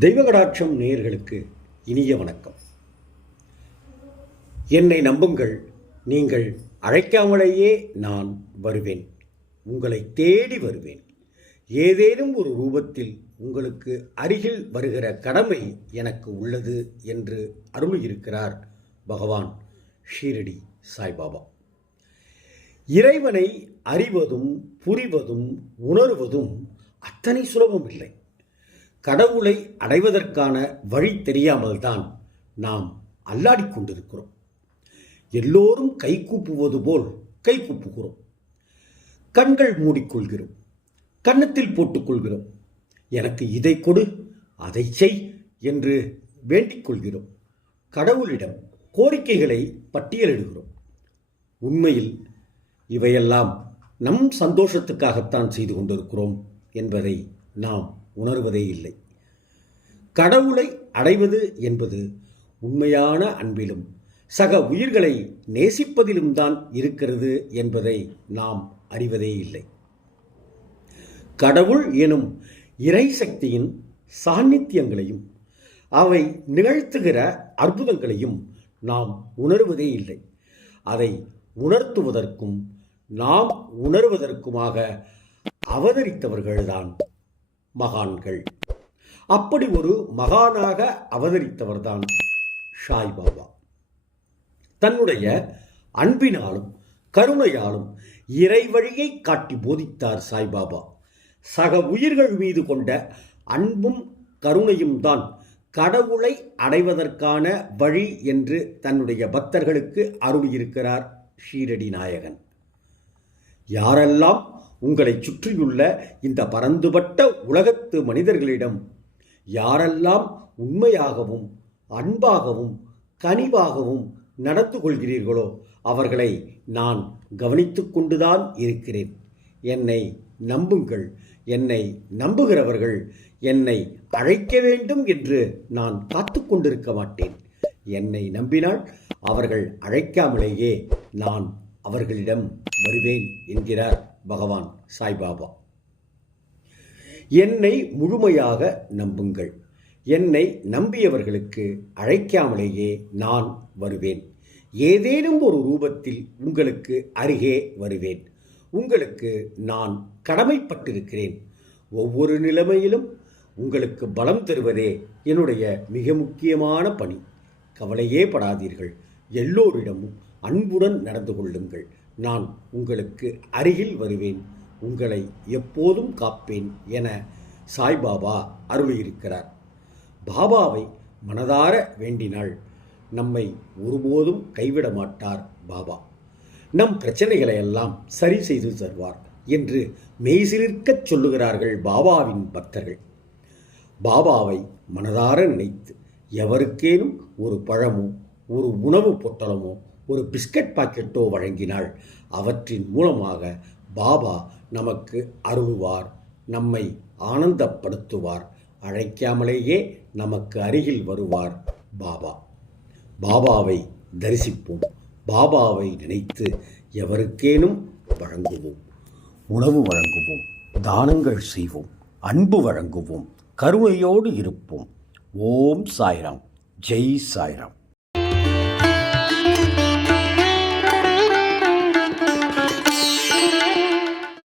தெய்வகடாட்சம் நேயர்களுக்கு இனிய வணக்கம். என்னை நம்புங்கள் நீங்கள் அழைக்காமலேயே நான் வருவேன் உங்களை தேடி வருவேன். ஏதேனும் ஒரு ரூபத்தில் உங்களுக்கு அருகில் வருகிற கடமை எனக்கு உள்ளது என்று அருளியிருக்கிறார் பகவான் ஷீரடி சாய்பாபா. இறைவனை அறிவதும் புரிவதும் உணர்வதும் அத்தனை சுலபம் இல்லை கடவுளை அடைவதற்கான வழி தெரியாமல்தான் நாம் அல்லாடி கொண்டிருக்கிறோம். எல்லோரும் கைகூப்புவது போல் கைகூப்புகிறோம் கண்கள் மூடிக்கொள்கிறோம். கன்னத்தில் போட்டுக்கொள்கிறோம். எனக்கு இதை கொடு அதை செய் என்று வேண்டிக் கொள்கிறோம் கடவுளிடம் கோரிக்கைகளை பட்டியலிடுகிறோம். உண்மையில் இவையெல்லாம் நம் சந்தோஷத்துக்காகத்தான் செய்து கொண்டிருக்கிறோம் என்பதை நாம் உணர்வதே இல்லை. கடவுளை அடைவது என்பது உண்மையான அன்பிலும் சக உயிர்களை நேசிப்பதிலும் தான் இருக்கிறது என்பதை நாம் அறிவதே இல்லை. கடவுள் எனும் இறை சக்தியின் சாநித்தியங்களையும் அவை நிகழ்த்துகிற அற்புதங்களையும் நாம் உணர்வதே இல்லை. அதை உணர்த்துவதற்கும் நாம் உணர்வதற்குமாக அவதரித்தவர்கள்தான் மகான்கள். அப்படி ஒரு மகானாக அவதரித்தவர்தான் ஷாய் பாபா. தன்னுடைய அன்பினாலும் கருணையாலும் இறை வழியை காட்டி போதித்தார் சாய்பாபா சக உயிர்கள் மீது கொண்ட அன்பும் கருணையும் தான் கடவுளை அடைவதற்கான வழி என்று தன்னுடைய பக்தர்களுக்கு அருளியிருக்கிறார் ஷீரடி நாயகன். யாரெல்லாம் உங்களை சுற்றியுள்ள இந்த பரந்துபட்ட உலகத்து மனிதர்களிடம் யாரெல்லாம் உண்மையாகவும் அன்பாகவும் கனிவாகவும் நடந்து கொள்கிறீர்களோ அவர்களை நான் கவனித்துக் கொண்டுதான் இருக்கிறேன். என்னை நம்புங்கள் என்னை நம்புகிறவர்கள் என்னை அழைக்க வேண்டும் என்று நான் காத்து கொண்டிருக்க மாட்டேன். என்னை நம்பினால் அவர்கள் அழைக்காமலேயே நான் அவர்களிடம் வருவேன் என்கிறார் பகவான் சாய்பாபா. என்னை முழுமையாக நம்புங்கள். என்னை நம்பியவர்களுக்கு அழைக்காமலேயே நான் வருவேன். ஏதேனும் ஒரு ரூபத்தில் உங்களுக்கு அருகே வருவேன். உங்களுக்கு நான் கடமைப்பட்டிருக்கிறேன். ஒவ்வொரு நிலைமையிலும் உங்களுக்கு பலம் தருவதே என்னுடைய மிக முக்கியமான பணி. கவலையே படாதீர்கள். எல்லோரிடமும் அன்புடன் நடந்து கொள்ளுங்கள். நான் உங்களுக்கு அருகில் வருவேன். உங்களை எப்போதும் காப்பேன் என சாய்பாபா அருளியிருக்கிறார். பாபாவை மனதார வேண்டினால் நம்மை ஒருபோதும் கைவிட மாட்டார் பாபா. நம் பிரச்சனைகளை எல்லாம் சரி செய்து தருவார் என்று மெய்சிலிருக்கச் சொல்லுகிறார்கள் பாபாவின் பக்தர்கள். பாபாவை மனதார நினைத்து எவருக்கேனும் ஒரு பழமோ ஒரு உணவு பொட்டலமோ ஒரு பிஸ்கட் பாக்கெட்டோ வழங்கினால் அவற்றின் மூலமாக பாபா நமக்கு அருள்வார் நம்மை ஆனந்தப்படுத்துவார் அழைக்காமலேயே நமக்கு அருகில் வருவார் பாபா. பாபாவை தரிசிப்போம் பாபாவை நினைத்து எவருக்கேனும் வழங்குவோம். உணவு வழங்குவோம் தானங்கள் செய்வோம் அன்பு வழங்குவோம் கருணையோடு இருப்போம். ஓம் சாய்ராம் ஜெய் சாய்ராம்.